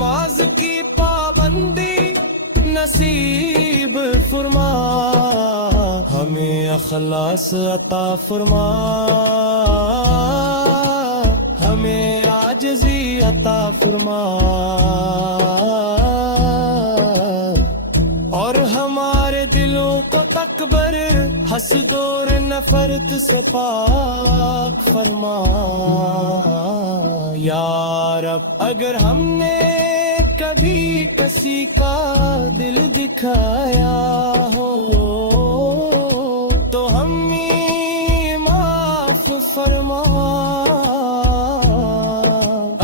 نماز کی پابندی نصیب فرما، ہمیں اخلاص عطا فرما، ہمیں عاجزی عطا فرما، اور ہمارے دلوں کو تکبر، حسد اور نفرت سے پاک فرما۔ یا رب اگر ہم نے کبھی کسی کا دل دکھایا ہو تو ہمیں معاف فرما،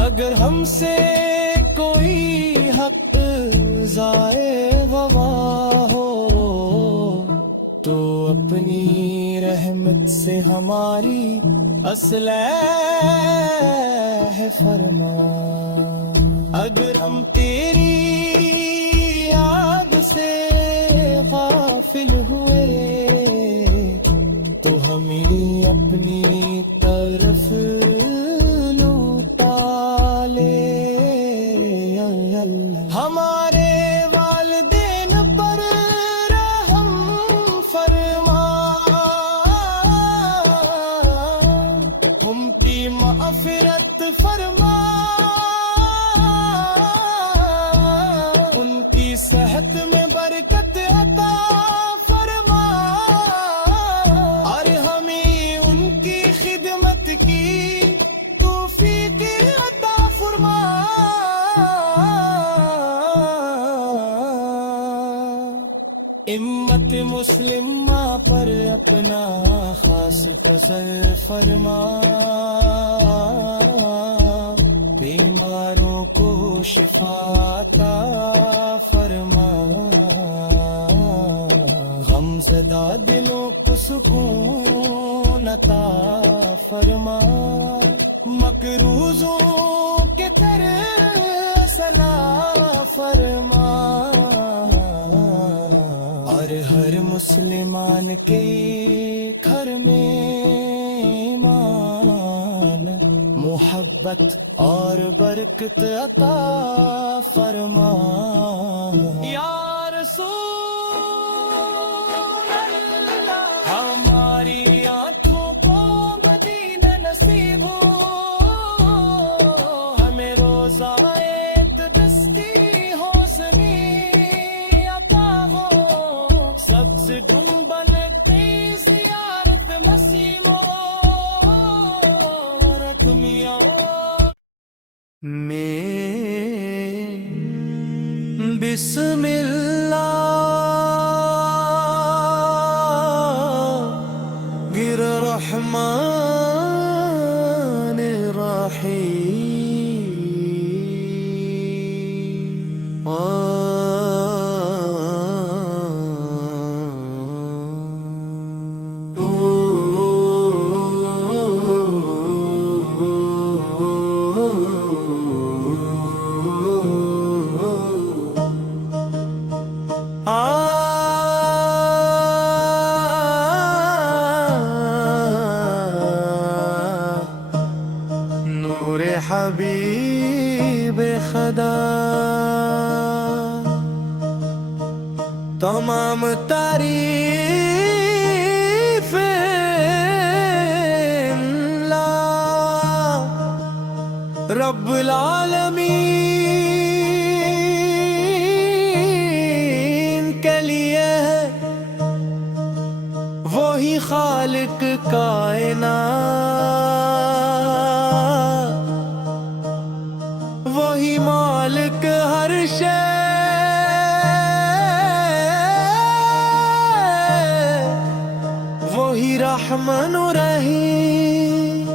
اگر ہم سے کوئی حق ضائع ہوا ہو تو اپنی رحمت سے ہماری اصلاح فرما، اگر ہم تیری یاد سے غافل ہوئے تو ہمیں اپنی طرف لوٹا لے، ہمارے والدین پر رحم فرما، ان کی مغفرت فرما، ان کی صحت میں برکت عطا فرما، اور ہمیں ان کی خدمت کی توفیق عطا فرما۔ امت مسلمہ پر اپنا خاص فضل فرما، بیماروں کو شفا عطا فرما، غمزدہ دلوں کو سکون عطا فرما، مقروضوں کے قرض ادا فرما، اور ہر مسلمان کے گھر میں ایمان، محبت اور برکت عطا فرما۔ یا رسول اللہ، ہماری آنکھوں کو مدینہ نصیب ہو، ہمیں روزہ دستی حسنی عطا ہو، سب سے گنبد کی زیارت مسیح میں بسم اللہ الرحمن الرحیم، نور حبیب خدا، تمام تعریف اللہ رب العالمین کے لیے ہے، وہی خالق کائنات، وہی مالک ہر شے، وہی رحمن الرحیم،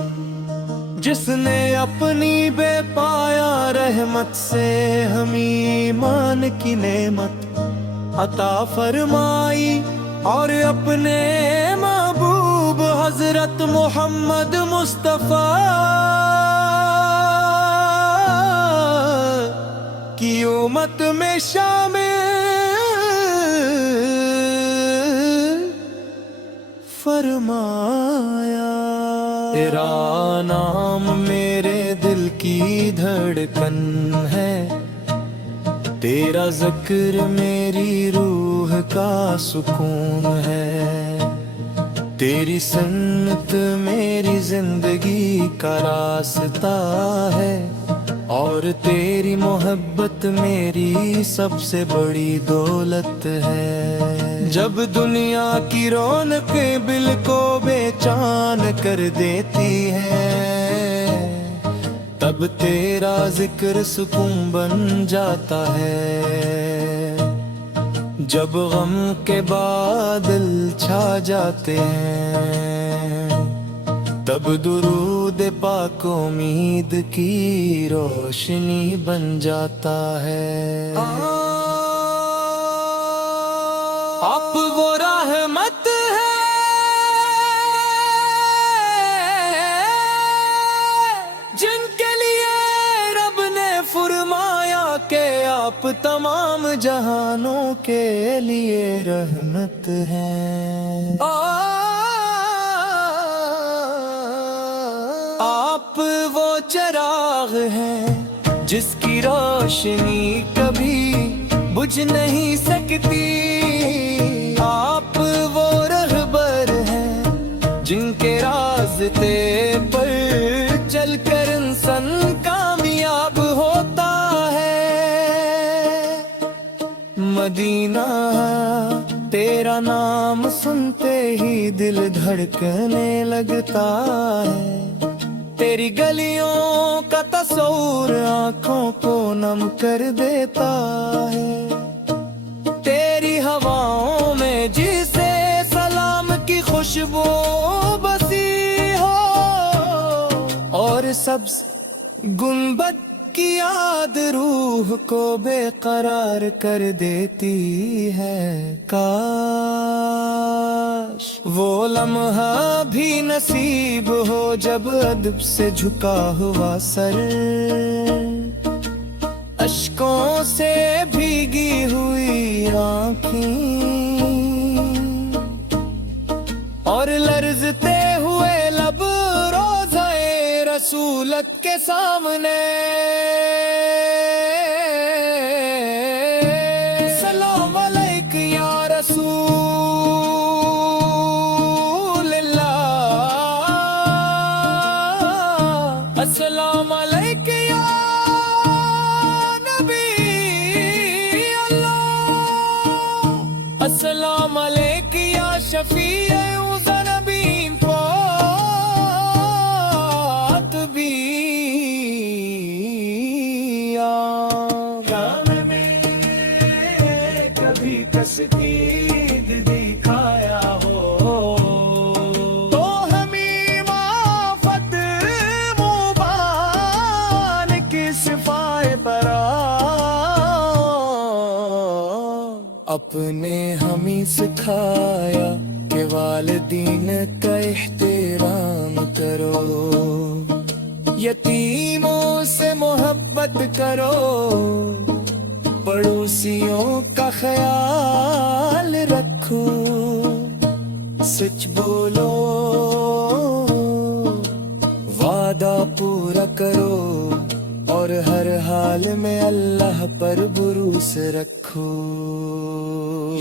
جس نے اپنی بے پایا رحمت سے ہمیں ایمان کی نعمت عطا فرمائی، اور اپنے محبوب حضرت محمد مصطفیٰ کی امت میں شامل فرمایا۔ تیرا نام میرے دل کی دھڑکن ہے، تیرا ذکر میری روح کا سکون ہے، تیری سنت میری زندگی کا راستہ ہے، اور تیری محبت میری سب سے بڑی دولت ہے۔ جب دنیا کی رونقیں دل کو بے چین کر دیتی ہے، تب تیرا ذکر سکون بن جاتا ہے۔ جب غم کے بادل چھا جاتے ہیں، تب درود پاک امید کی روشنی بن جاتا ہے۔ آپ وہ رحمت ہے جن کے لیے رب نے فرمایا کہ آپ تمام جہانوں کے لیے رحمت ہیں۔ آپ وہ چراغ ہیں جس کی روشنی کبھی بجھ نہیں سکتی، آپ وہ رہبر ہیں جن کے راستے پر چل کر انسان کامیاب ہوتا ہے۔ مدینہ تیرا نام سنتے ہی دل دھڑکنے لگتا ہے، تیری گلیوں کا تصور آنکھوں کو نم کر دیتا ہے، تیری ہواؤں میں جسے سلام کی خوشبو بسی ہو، اور سبز گنبد کی یاد روح کو بے قرار کر دیتی ہے۔ کاش وہ لمحہ بھی نصیب ہو جب ادب سے جھکا ہوا سر اشکوں سے بھیگی ہوئی آنکھیں اور لرزتے ہوئے لب روضہ رسولت کے سامنے سلام علیک یا رسول اللہ، السلام علیک یا نبی اللہ، السلام علیک یا شفیع ذنبین فات بھی کبھی تسدید دکھایا ہو تو ہمیں معافت مبان کی صفائے برا اپنے ہمیں سکھایا کہ والدین کا احترام کرو، یتیموں سے محبت کرو، پڑوسیوں کا خیال رکھو، سچ بولو، وعدہ پورا کرو، اور ہر حال میں اللہ پر بھروسہ رکھو۔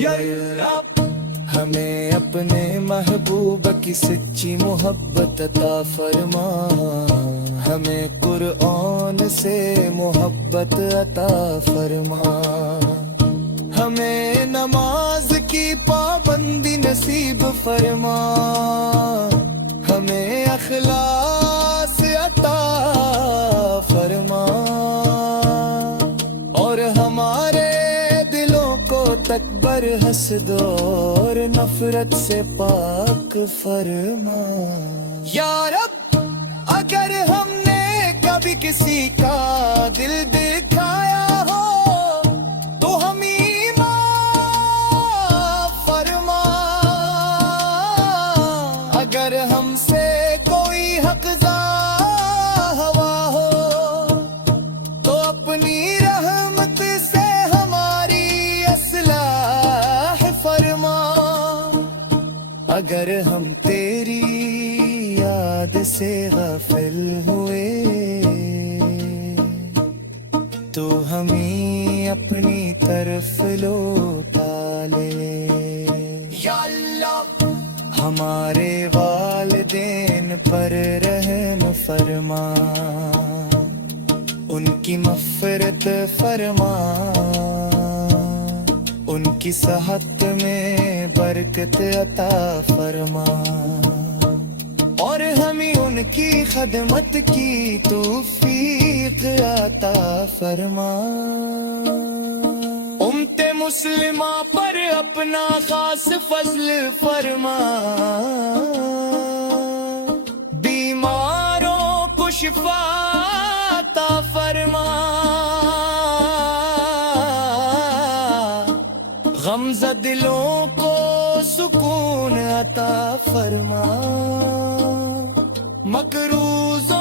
یا رب ہمیں اپنے محبوب کی سچی محبت عطا فرما، ہمیں قرآن سے محبت عطا فرما، ہمیں نماز کی پابندی نصیب فرما، ہمیں اخلاص عطا فرما، اور ہمارے دلوں کو تکبر حسد اور نفرت سے پاک فرما۔ یا رب اگر ہم نے کبھی کسی کا دل دکھایا ہو تو ہمیں معاف فرما، اگر ہم سے کوئی حق ضائع ہوا ہو تو اپنی رحمت سے ہماری اصلاح فرما، اگر ہم تیری یاد سے غافل ہوئے تو ہمیں اپنی طرف لوٹا لے یا اللہ ہمارے والدین پر رحم فرما ان کی مغفرت فرما ان کی صحت میں برکت عطا فرما اور ہمیں ان کی خدمت کی توفیق عطا فرما امت مسلمہ پر اپنا خاص فضل فرما بیماروں کو شفا عطا فرما غمزدہ دلوں کو سکون عطا فرما مقروضوں